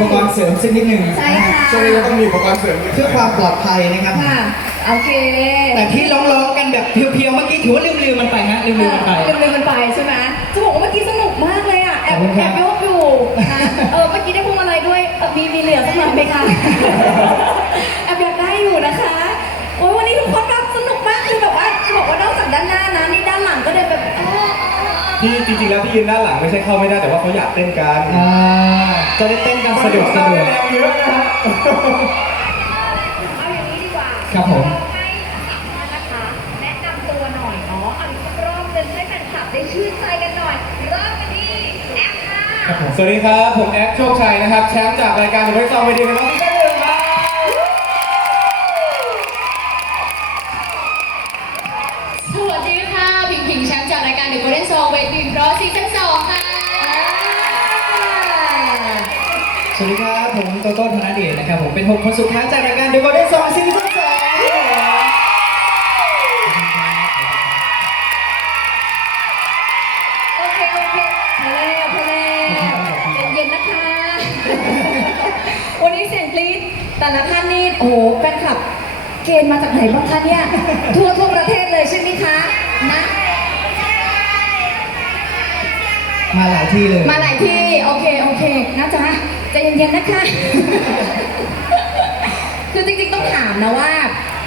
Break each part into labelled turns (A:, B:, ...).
A: ปกรณ์เสริมสักนิดหนึ่ง
B: ใช่ค่ะ
C: ช่วงนี้เราต้องมีอุปกรณ์เสริม
A: เพื่อความปลอดภัยนะครับ
B: ค่ะ โอเค
A: แต่ที่ร้องๆกันแบบเพียวๆเมื่อกี้ถือว่าลืมๆมันไปฮะลืมๆมันไป
B: ลืมลืมมันไปใช่ไหมจะบอกว่าเมื่อกี้สนุกมากเลยอะ แอบ
A: ขอบคุณค
B: แอ
A: รับ
B: บ โยกอยู่นะเออเมื่อกี้ได้พวงมาลัยด้วยเออมีมีเหลือสักหน่อยไหมคะ แอบอยากได้อยู่นะคะ โอ้ยวันนี้ทุกคนรับสนุกมากคือแบบว่าจะบอกว่านอกจากด้านหน้านะนี่ด้านหลังก็เดินแบบเออเออเออ
C: ที่จริงๆแล้วที่ยืนด้านหลังไม่ใช่เข้าไม่ได้แต่ว่าเขาอยากเต้นกัน
A: อ่าจะได้เต้นกันสะดวกสะดวก
C: แรงเยอะนะฮะ
B: เอาอย่างนี้ดีกว่า
A: ครับผม
B: ให้สามท่านนะคะ แนะนำตัวหน่อยเนาะเอาอีกสักรอบหนึงให้แฟนคลับได้ชื่นใจกันหน่อย เริ่มกันที่แอปค่ะ
A: ครับผม
C: สวัสดีครับ ผมแอคโชคชัยนะครับ แชมป์จากรายการ The Voice of เวทีในรอบที่หนึ่งครับ
A: ตโต้ธนเดชนะครับผมเป็นหกคนสุดท้ายจากรายการ The Golden Song ซีซั่นสอง
B: โอเคโอเคพอแล้วพอแล้วเย็นๆนะคะ วันนี้เสียงกรี๊ดแต่ละท่านนี่โอ้โหแฟนคลับ เกณฑ์มาจากไหนบ้างคะเนี่ย ทั่วทั่วประเทศเลยใช่ไหมคะนะ
A: มาหลายที่เลย
B: มาหลายที่ โอเค โอเค นะจ๊ะใจเย็นๆนะคะ คือจริงๆต้องถามนะว่า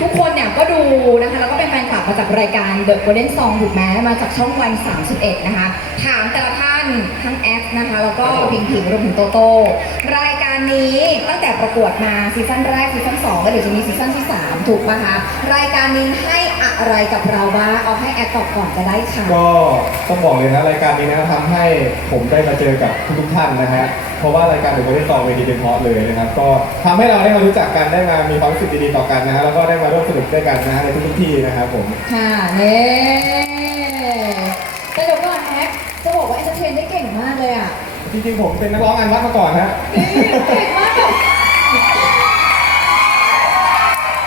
B: ทุกคนเนี่ยก็ดูนะคะ แล้วก็เป็นแฟนคลับมาจากรายการ The Golden Song ถูกไหมมาจากช่องวัน 31 นะคะ ถามแต่ละท่านทั้งแอฟนะคะ แล้วก็พิงพิงรวมถึงโตโต้ราย การนี้ตั้งแต่ประกวดมาซีซั่นแรกซีซั่น2ก็เดี๋ยวจะมีซีซั่นที่3ถูกปะคะรายการนี้ให้อะไรกับเราบ้างเอาให้แอฟตอบก่อนจะได้ค่ะ
C: ก็ต้องบอกเลยนะรายการนี้นะทำให้ผมได้มาเจอกับทุกๆท่านนะฮะเพราะว่ารายการ The Voice of เวทีเป็นเพราะเลยนะครับก็ทำให้เราได้มารู้จักกันได้มามีความรู้สึกดีๆต่อกันนะฮะแล้วก็ได้มาร่วมสนุกด้วยกันนะฮะในทุกๆที่นะครับผม
B: ค่ะเน่แต่เดี๋ยวก่อนแฮกจะบอกว่าเอนเตอร์เทนได้เก่งมากเลยอะ
C: จริงๆผมเป็นนักร้องงานวัดมาก่อนฮะ
B: นี่เก่งมากแบบ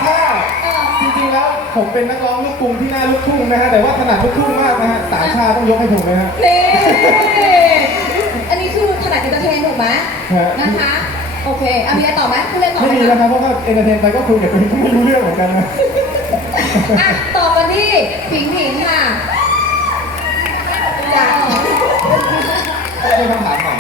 C: ถ้าจริงๆแล้วผมเป็นนักร้องลูกกรุงที่หน้าลูกทุ่งนะฮะ แต่ว่าถนัดลูกทุ่งมากนะฮะสามชาต้องยกให้ผมเลยฮะ
B: นี่อันนี้คือขนาดเอนเตอร์เทนถูกไหม
C: ฮะ
B: นะคะ โอเคเอามีอะไรต่อไหมคุณเรียนต่อไห
C: ไม่
B: ม
C: มีแล้ว
B: คะ
C: ครับเพราะว่าเอนเตอร์เทนไปก็คุยกับตัวเองก็ไม่รู้เรื่องเหมือนกันนะ
B: อะต่อกันที่ผิงผิงค่ะจ้ะ
C: เป็นคำถามใหม่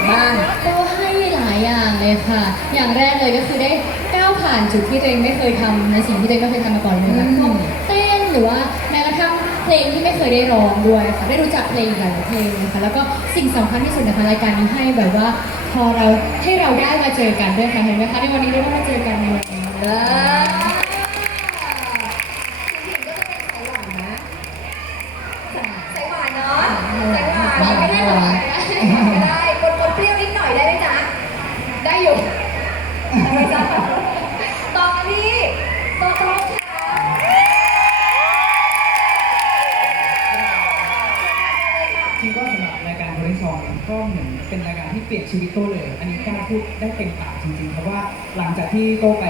C: บ
B: ผิงผิงบ้าง
D: ก็ให้หลายอย่างเลยค่ะ อย่างแรกเลยก็คือได้ก้าวผ่านจุดที่ตัวเองไม่เคยทำในสิ่งที่ตัวเองไม่เคยทำมาก่อนเลยค่ะ
B: อืม
D: พวกเต้นหรือว่าแม้กระทั่งเพลงที่ไม่เคยได้ร้องด้วยค่ะ ได้รู้จักเพลงหลายๆเพลงนะคะแล้วก็สิ่งสำคัญที่สุดนะคะรายการนี้ให้แบบว่า พอเราให้เราได้มาเจอกันด้วยค่ะเห็นไหมคะในวันนี้เราได้มาเจอกันในวันนี้
B: ได้เต็
A: มปากจริงๆ เพราะว่าหลังจากที่โต้ไป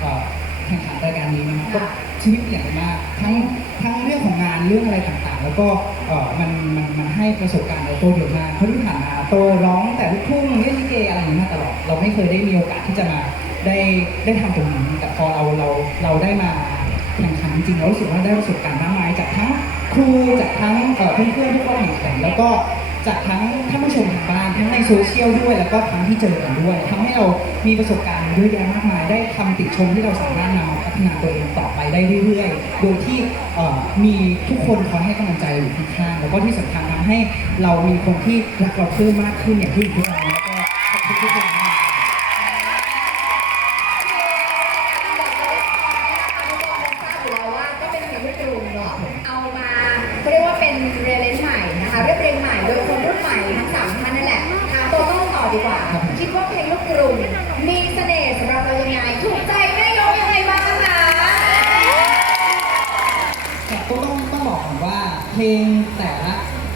A: เอ่อแข่งขันรายการนี้นะครับก็ชีวิตเปลี่ยนไปมากทั้งทั้งเรื่องของงานเรื่องอะไรต่างๆ แล้วก็เอ่อมันมันมันให้ประสบการณ์เราโต้เยอะมากเพราะที่ผ่านมาโต้ร้องแต่ลูกทุ่งเล่นลิเกอะไรอย่างนี้มาตลอดเราไม่เคยได้มีโอกาสที่จะมาได้ได้ทำตรงนี้แต่พอเราเราเราได้มาแข่งขันจริงๆเรารู้สึกว่าได้ประสบการณ์มากมายจากทั้งครูจากทั้งเอ่อเพื่อนๆที่เข้าแข่งขันแล้วก็ จากทั้งท่านผู้ชมทางบ้านทั้งในโซเชียลด้วย แล้วก็ทั้งที่เจอกันด้วยทำให้เรามีประสบการณ์เยอะแยะมากมาย ได้คำติชมที่เราสามารถนำมาพัฒนาตัวเองต่อไปได้เรื่อยๆ โดยที่เอ่อมีทุกคนคอยให้กำลังใจอยู่ข้างๆแล้วก็ที่สำคัญทำให้เรามีคนที่รักเราเพิ่มมากขึ้นอย่างที่อยู่ที่เราแล้วก็ขอบคุณทุกคนมาก
B: อยู่แล้วว่าก็เป็นเพลงลูกกรุงเนาะ เอามาเขาเรียกว่าเป็นเรเลนใหม่นะคะเรียบเรียงใหม่โดยคนรุ่นใหม่ทั้งสามท่านนั่นแหละถามโตโต้ต่อ ดีกว่า คิดว่าเพลงลูกกรุงมีเสน่ห์สำหรับเรายังไงถูกใจแม่ยกยังไงบ้างคะ
A: แต่ก็ต้องต้องบอกก่อนว่าเพลงแต่ละ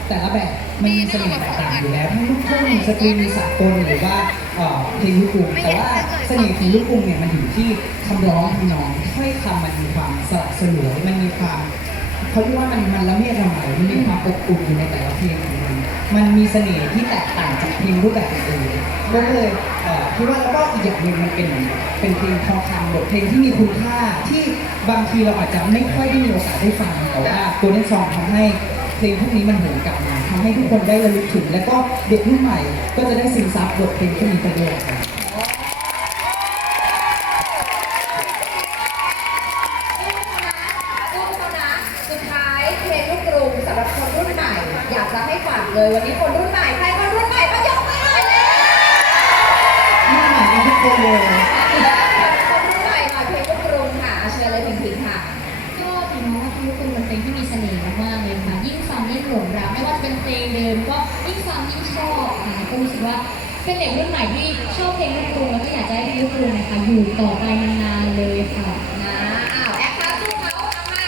A: แต่ละแบบมันมีเสน่ห์แตกต่างอยู่แล้วทั้งลูกทุ่งสตริงสากลหรือว่าเอ่อเพลงลูกกรุงแต่ว่าเสน่ห์ของลูกกรุงเนี่ยมันอยู่ที่คำร้องทำนองถ้อยคำมันมีความสละสลวยมันมีความเขาเรียกว่ามันมันละเมียดละไมมันมีความอบอุ่นอยู่ในแต่ละเพลงของ มันมีเสน่ห์ที่แตกต่างจากเพลงรูปแบบอื่นๆก็เลยเอ่อคิดว่าแล้วก็อีกอย่างหนึ่งมันเป็นเหมือนเป็นเพลงทองคำบทเพลงที่มีคุณค่าที่บางทีเราอาจจะไม่ค่อยได้มีโอกาสได้ฟังแต่ว่าตัวเล่นซองทำให้เพลงพวกนี้มันหวนกลับมาทำให้ทุกคนได้ระลึกถึง และก็เด็กรุ่นใหม่ก็จะได้ซึมซับบทเพลงที่มีประโยชน์ครับ
B: ลูกเขานะสุดท้ายเพลงลูกกรุงสำหรับคนรุ่นใหม่ อยากจะให้ฝากเลยวันนี้คนรุ่นใหม่ใครคนรุ่นใหม่มายกมือหน่อยเลย
A: รุ่นใหม่กันทุกคนเลย
B: คนรุ่นใหม่หน่อยเพลงลูกกรุงค่ะเชิญเลยพิงพิงค่ะ
D: ก็ ถือว่าทุกคนมันเป็นที่มีเสน่ห์มากๆเลยค่ะ ยิ่งฟังยิ่งหลงรักไม่ว่าจะเป็นเพลงเดิมก็ยิ่งฟังยิ่งชอบค่ะก็รู้สึกว่าเป็นเด็กรุ่นใหม่ที่ชอบเพลงลูกกรุงแล้วก็อยากจะให้เพลงลูกกรุงนะคะอยู่ต่อไปนานๆเลยค่ะ
B: นะอ้าวแอคค่ะสู้เขาเอามา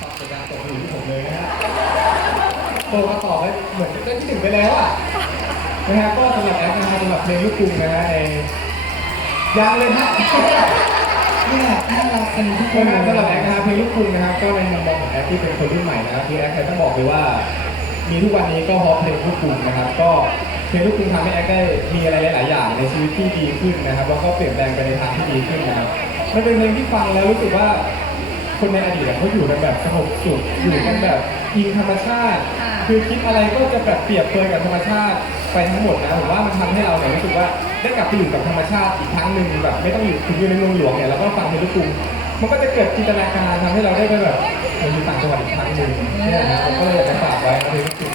C: ตอบเป็นการตกอยู่ที่ผมเลยนะฮะโตมาตอบให้เหมือนได้ที่หนึ่งไปแล้วอะนะฮะก็สำหรับแอปนะฮะสำหรับเพลงลูกกรุงนะฮะในยังเลยฮะ
A: เนี่ยน่ารักกันทุกคน
C: นะ
A: เลย
C: สำหรับแอคนะครับเพลงลูกกรุงนะครับ ก็ในมุมมองของแอคที่เป็นคนรุ่นใหม่นะครับที่แอคเคยต้องบอกเลยว่า มีทุกวันนี้ก็เพราะเพลงลูกกรุงนะครับ ก็เพลงลูกกรุงทำให้แอคได้มีอะไรหลาย ๆ อย่างในชีวิตที่ดีขึ้นนะครับแล้วก็เปลี่ยนแปลงไปในทางที่ดีขึ้นนะครับมันเป็นเพลงที่ฟังแล้วรู้สึกว่า คนในอดีตอะเขาอยู่กันแบบสงบสุขอยู่กันแบบอิงธรรมชาติ
B: ค่ะ
C: คือคิดอะไรก็จะแบบเปรียบเปรยกับธรรมชาติไปทั้งหมดนะผมว่ามันทำให้เราเนี่ยรู้สึกว่าได้กลับไปอยู่กับธรรมชาติอีกครั้งหนึ่งแบบไม่ต้องอยู่ถึงอยู่ในเมืองหลวงเนี่ยแล้วก็ฟังเพลงลูกกรุงมันก็จะเกิดจินตนาการทำให้เราได้ไปแบบเหมือนอยู่ต่างจังหวัดอีกครั้งหนึ่งเนี่ยนะผมก็เลยอยากจะฝากไว้นะเพลงลูกกรุง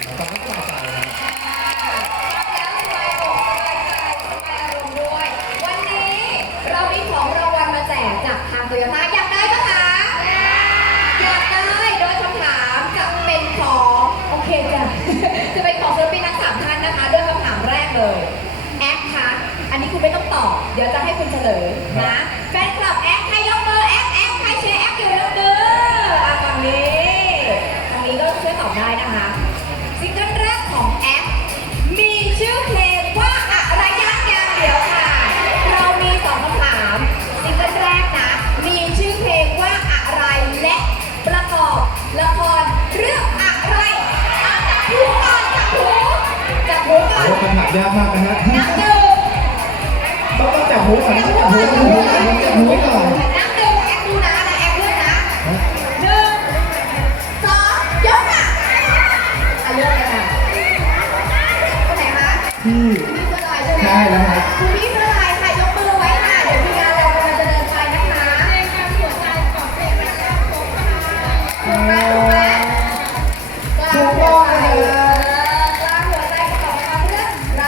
C: ยา
B: กมากนะ
C: ฮะ
B: นับหนึ่ง
C: ต้องต้องจับหูก่อนต้องจับหูก่อนต้องจับหูก่อน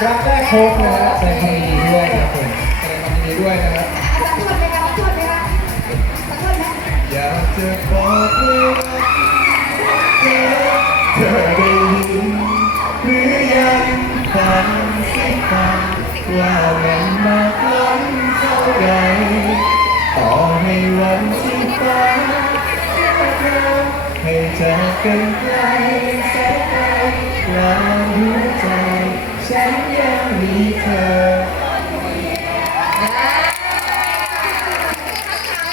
C: รื่
B: องรัก
C: แรกพบนะฮะ
A: แสดงความยินดีด้วยครับผมแสดงความยินดีด้วยนะครับ
B: สักชนไหมคะสักชนไหมคะสักชนไหม
C: อยากจะบอกว่าเธอได้ยินหรือยังฟังสิฟังว่ามันมากล้นเท่าไรต่อให้วันที่ฟ้าให้จากกันไกลแสนไกลกลางหัวใจฉัน ยั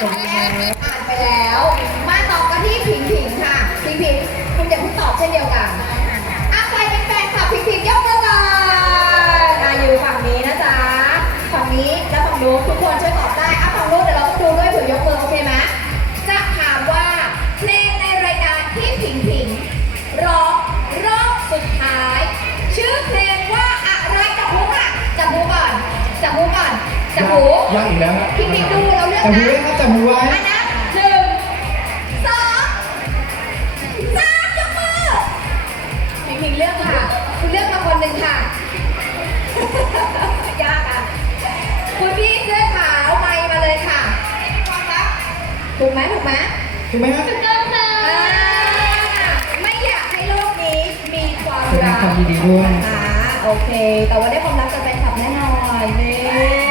C: งมีเธอ
B: อ่านไปแล้ว มาต่อกันที่ผิงผิงค่ะ ผิงผิงคุณเดี๋ยวคุณตอบเช่นเดียวกัน หู
C: ยังอีกแล้วฮะ
B: ผิงผิงดูเราเลือก
A: จับ
B: นะ
A: หูไว้ครับจับหูไว้
B: อันนะหนึ่งสองสามยกมือพิงพิงเลือกค่ะ คุณเลือกมาคนหนึ่งค่ะ ยากอะ คุณพี่เสื้อขาวไมค์มาเลยค่ะ ถูกไหมถูกไหม
A: ถูกไหมครับ
D: ถูกต้องค่ะ
B: อ่าไม่อยากให้โลกนี้มีความ
A: แสดง
B: รัก
A: ความยินดีด้วย
B: อ่าโอเค แต่ว่าได้ความรักจากแฟนคลับแน่นอนนี่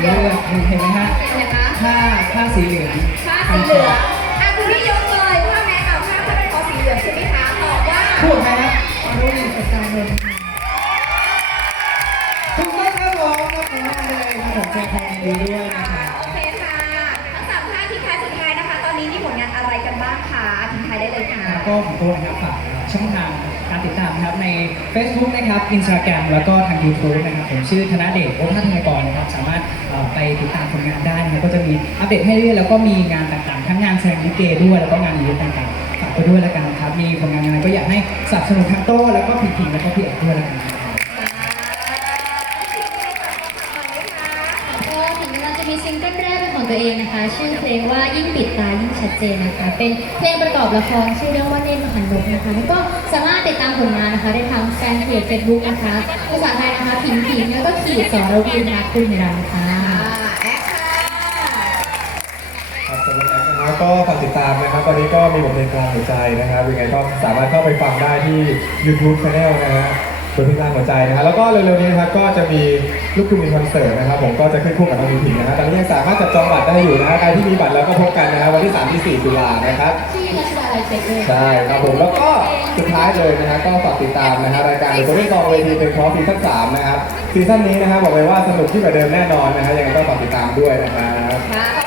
A: เลือ
B: กเห็น
A: ไหมฮะ
B: เป็นไงคะ
A: ผ้าผ้าสีเหลือง
B: ผ้าสีเหลืองอะคุณพี่ยกเลยผ้าแม่เอาผ้าผ้าเป็นคอสีเหลืองใช่ไหมคะตอบว่า
A: พูดไหมฮะ
D: รู้ในสการนนท์
A: ถูกต้องครับผมครับผมเลยครับผมแจ้งความดีด้วยนะครับ
B: โอเคค่ะทั้งสามท่านทิ้งท้ายสุดท้ายนะคะ ตอนนี้มีผลงานอะไรกันบ้างคะทิ้งท้ายได้เลยค่ะ
A: แล้วก็ของตัวนะครับฝากช่องทาง การติดตามนะครับใน Facebook นะครับ Instagram แล้วก็ทาง YouTube นะครับผมชื่อธนเดชโอภาสธนกรนะครับสามารถไปติดตามผลงานได้นะก็จะมีอัปเดตให้เรื่อยแล้วก็มีงานต่างๆ ทั้งงานแสดงลิเกด้วยแล้วก็งานอีเวนต์ต่างๆฝากไปด้วยแล้วกันนะครับมีผลงานอะไรก็อยากให้สนับสนุนทั้งโต้แล้วก็ผิงๆแล้วก็พี่เอกด้วยแล้วกันนะครับ
D: ก็ถึงกำลังจะมีซิงเกิลแรกเป็นของตัวเองนะคะ ชื่อเพลงว่ายิ่งปิดตายิ่ง ชัดเจนนะคะ เป็นเพลงประกอบละครชื่อเรื่องว่าเนตรมหันต์นกนะคะแล้วก็สามารถติดตามผลงานนะคะ ได้ทางแฟนเพจเฟซบุ๊กนะคะ ภาษาไทยนะคะพิมพ์พิมแล้วก็ขีดสอนเราวินนะคะคุณรันค่ะ
B: คค่ะ
C: ครับสำหรับแอคนะครับก็ฝากติดตามนะครับ ตอนนี้ก็มีบทเพลงกลางหัวใจนะครับยังไงก็สามารถเข้าไปฟังได้ที่ YouTube Channel นะฮะ บทเพลงกลางหัวใจนะฮะแล้วก็เร็วๆนี้นะครับก็จะมีลูกทุ่งมีคอนเสิร์ตนะครับผมก็จะขึ้นคู่กับน้องมิวผิงนะฮะตอนนี้ยังสามารถจับจองบัตรได้อยู่นะฮะใครที่มีบัตรแล้วก็พบกันนะฮะวันที่3ที่4ตุลานะครับ
D: ที่รัชดาลัยเจ็ดเลย
C: ใช่ครับผมแล้วก็สุดท้ายเลยนะฮะก็ฝากติดตามนะฮะรายการ The Golden Song เวทีเป็นคอซีซั่น3นะครับซีซั่นนี้นะฮะบอกเลยว่าสนุกที่งกว่าเดิมแน่นอนนะฮะยังไงก็ฝากติดตามด้วยนะครับ
B: ค่ะ